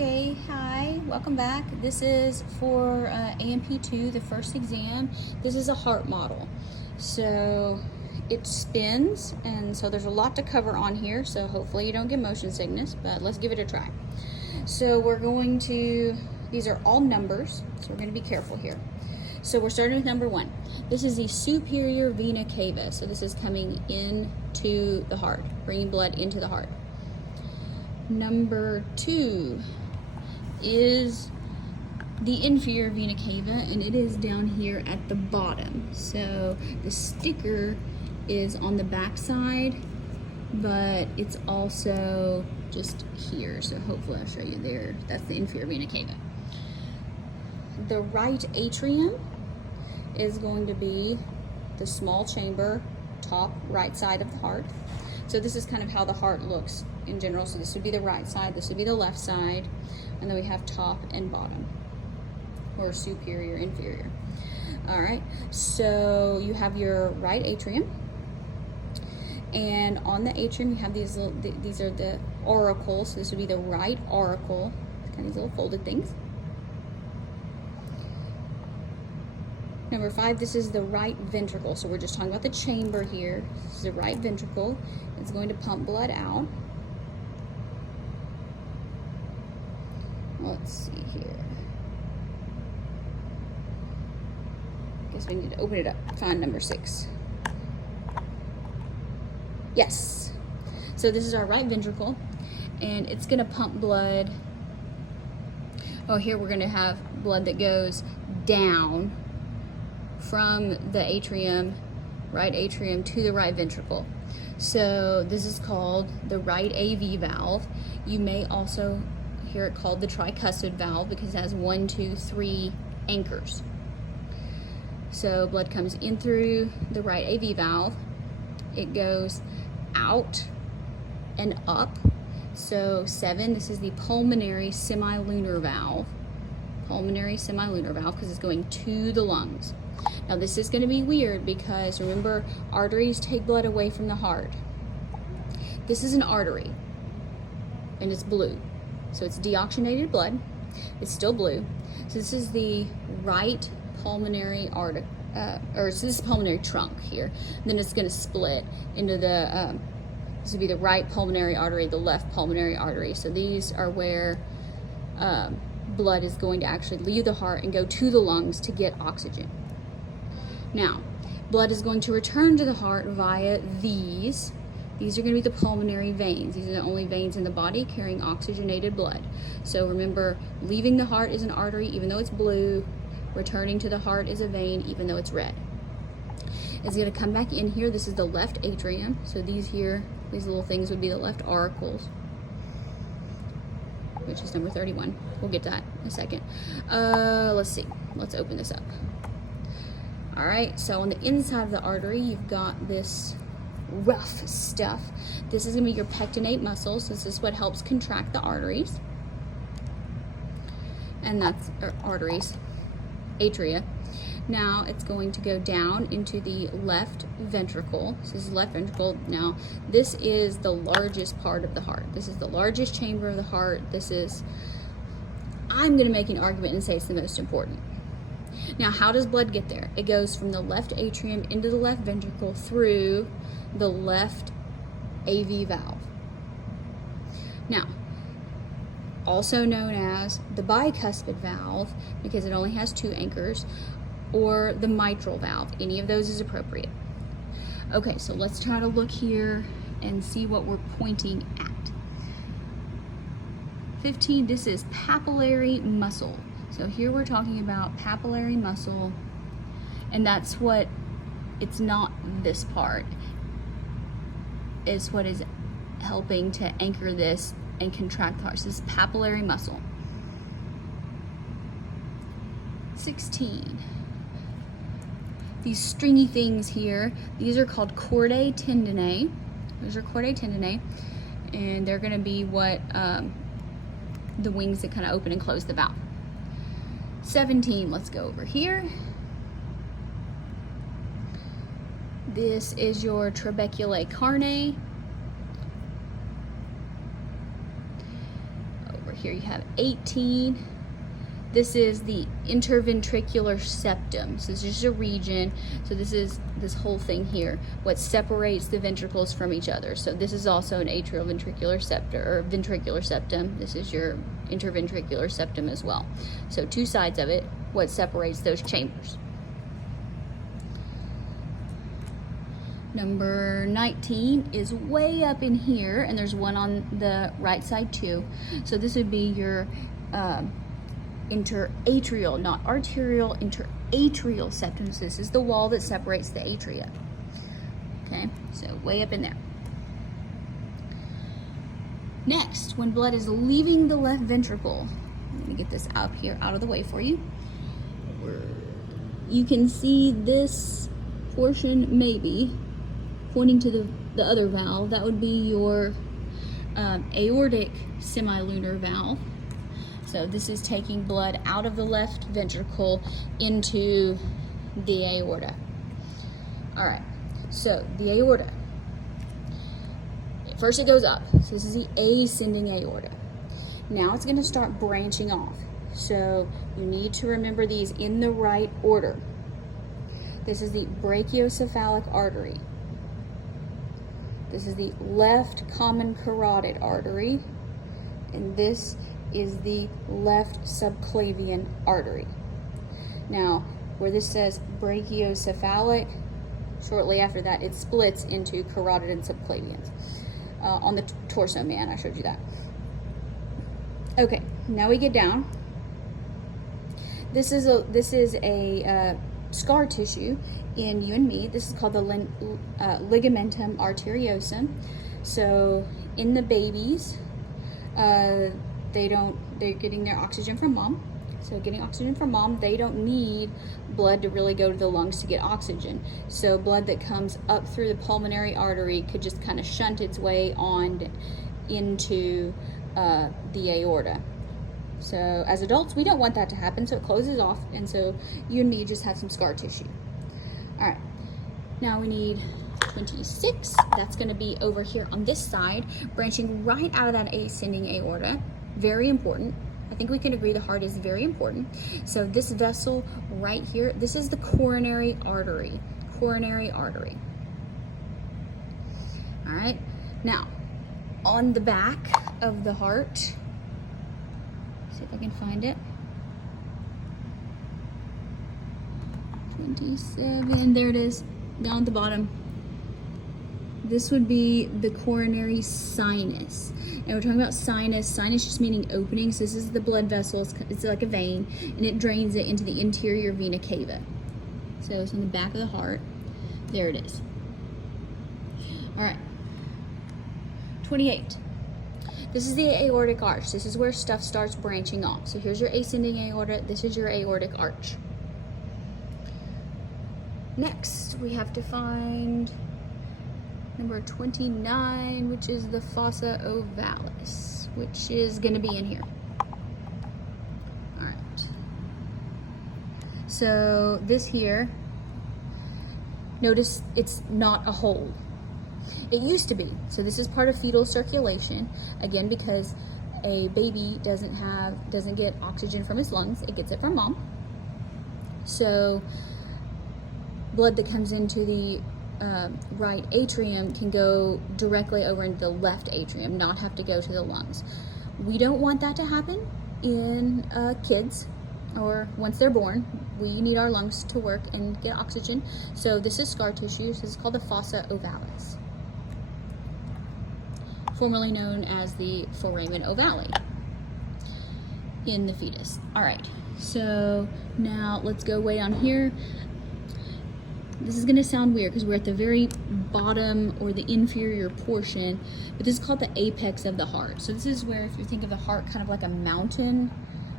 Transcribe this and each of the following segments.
Okay, hi, welcome back. This is for AMP2, the first exam. This is a heart model. So it spins, and so there's a lot to cover on here, so hopefully you don't get motion sickness, but let's give it a try. So we're going to, these are all numbers, so we're going to be careful here. So we're starting with number 1. This is the superior vena cava, so this is coming into the heart, bringing blood into the heart. Number 2 is the inferior vena cava, and it is down here at the bottom. So the sticker is on the back side, but it's also just here. So hopefully I'll show you there. That's the inferior vena cava. The right atrium is going to be the small chamber, top right side of the heart. So this is kind of how the heart looks in general. So this would be the right side, this would be the left side, and then we have top and bottom, or superior, inferior. All right, so you have your right atrium, and on the atrium you have these little, these are the auricles. So this would be the right auricle, kind of these little folded things. Number 5, this is the right ventricle. So we're just talking about the chamber here. This is the right ventricle. It's going to pump blood out. Let's see here. Guess we need to open it up, find number 6. Yes. So this is our right ventricle, and it's going to pump blood. Oh, here we're going to have blood that goes down from the atrium, right atrium, to the right ventricle. So this is called the right AV valve. You may also hear it called the tricuspid valve because it has 1, 2, 3 anchors. So blood comes in through the right AV valve. It goes out and up. So 7, this is the pulmonary semilunar valve. Pulmonary semilunar valve because it's going to the lungs. Now this is going to be weird because remember, arteries take blood away from the heart. This is an artery, and it's blue. So it's deoxygenated blood. It's still blue. So this is the right pulmonary artery, so this is pulmonary trunk here. And then it's going to split into the, this would be the right pulmonary artery, the left pulmonary artery. So these are where blood is going to actually leave the heart and go to the lungs to get oxygen. Now, blood is going to return to the heart via these. These are going to be the pulmonary veins. These are the only veins in the body carrying oxygenated blood. So remember, leaving the heart is an artery, even though it's blue. Returning to the heart is a vein, even though it's red. It's going to come back in here. This is the left atrium. So these here, these little things would be the left auricles, which is number 31. We'll get to that in a second. Let's see. Let's open this up. All right, so on the inside of the artery, you've got this rough stuff. This is gonna be your pectinate muscles. This is what helps contract the arteries. And that's arteries, atria. Now it's going to go down into the left ventricle. This is left ventricle. Now this is the largest part of the heart. This is the largest chamber of the heart. This is, I'm gonna make an argument and say it's the most important. Now, how does blood get there? It goes from the left atrium into the left ventricle through the left AV valve. Now, also known as the bicuspid valve because it only has 2 anchors, or the mitral valve. Any of those is appropriate. Okay, so let's try to look here and see what we're pointing at. 15, this is papillary muscle. So here we're talking about papillary muscle, and that's what, it's not this part, is what is helping to anchor this and contract the heart. This is papillary muscle. 16. These stringy things here, these are called chordae tendineae. Those are chordae tendineae, and they're going to be what, the wings that kind of open and close the valve. 17, let's go over here. This is your trabeculae carneae. Over here you have 18. This is the interventricular septum. So this is just a region. So this is this whole thing here, what separates the ventricles from each other. So this is also an atrioventricular septum, or ventricular septum. This is your interventricular septum as well. So two sides of it, what separates those chambers. Number 19 is way up in here, and there's one on the right side too. So this would be your interatrial, not arterial, interatrial septum. So this is the wall that separates the atria. Okay, so way up in there. Next, when blood is leaving the left ventricle, let me get this out here, out of the way for you. You can see this portion maybe pointing to the other valve. That would be your aortic semilunar valve. So this is taking blood out of the left ventricle into the aorta. All right, so the aorta, first it goes up. So this is the ascending aorta. Now it's gonna start branching off. So you need to remember these in the right order. This is the brachiocephalic artery. This is the left common carotid artery. And this is the left subclavian artery. Now, where this says brachiocephalic, shortly after that it splits into carotid and subclavians. On the torso man, I showed you that. Okay, now we get down. This is a scar tissue in you and me. This is called the ligamentum arteriosum. So in the babies, they're getting their oxygen from mom. So getting oxygen from mom, they don't need blood to really go to the lungs to get oxygen. So blood that comes up through the pulmonary artery could just kind of shunt its way on into the aorta. So as adults, we don't want that to happen, so it closes off, and so you and me just have some scar tissue. All right, now we need 26. That's going to be over here on this side, branching right out of that ascending aorta. Very important. I think we can agree the heart is very important. So this vessel right here, this is the coronary artery. Coronary artery. All right. Now, on the back of the heart, see if I can find it. 27. There it is. Down at the bottom. This would be the coronary sinus. And we're talking about sinus just meaning openings. This is the blood vessel, it's like a vein, and it drains it into the interior vena cava. So it's on the back of the heart. There it is. All right, 28. This is the aortic arch. This is where stuff starts branching off. So here's your ascending aorta, this is your aortic arch. Next, we have to find number 29, which is the fossa ovalis, which is going to be in here. All right. So this here, notice it's not a hole. It used to be. So this is part of fetal circulation, again, because a baby doesn't get oxygen from his lungs, it gets it from mom. So blood that comes into the right atrium can go directly over into the left atrium, not have to go to the lungs. We don't want that to happen in kids, or once they're born. We need our lungs to work and get oxygen. So this is scar tissue. This is called the fossa ovalis, formerly known as the foramen ovale in the fetus. All right, so now let's go way on here. This is going to sound weird because we're at the very bottom or the inferior portion, but this is called the apex of the heart. So this is where, if you think of the heart kind of like a mountain,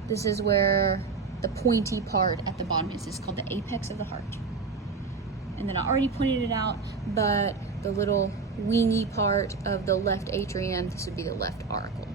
this is where the pointy part at the bottom is. This is called the apex of the heart. And then I already pointed it out, but the little wingy part of the left atrium, this would be the left auricle.